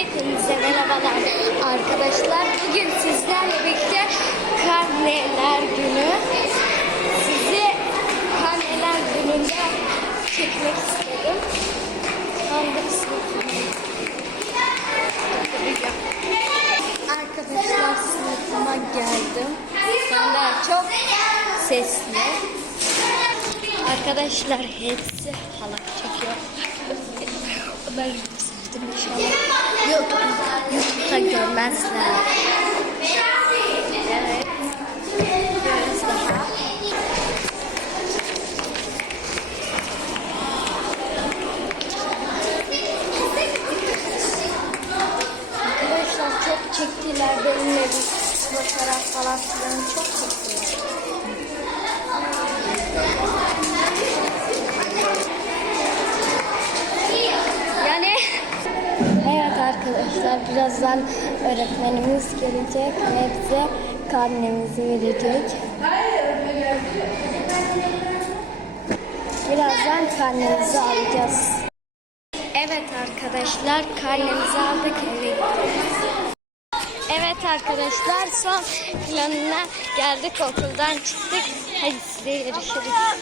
Hepinize merhabalar arkadaşlar. Bugün sizlerle birlikte karneler günü. Sizi karneler gününde çekmek istedim. Arkadaşlar sınıfıma geldim. Senden çok sesli. Arkadaşlar hepsi halak çekiyor. Onlar yükselttim inşallah. YouTube, YouTube'da görmezler. Arkadaşlar çok çektiler benimle bir fotoğraf falan filan çok çektiler. Arkadaşlar birazdan öğretmenimiz gelecek ve bize karnemizi verecek. Birazdan karnemizi alacağız. Evet arkadaşlar karnemizi aldık eve. Evet arkadaşlar son planına geldik okuldan çıktık. Hadi size görüşürüz.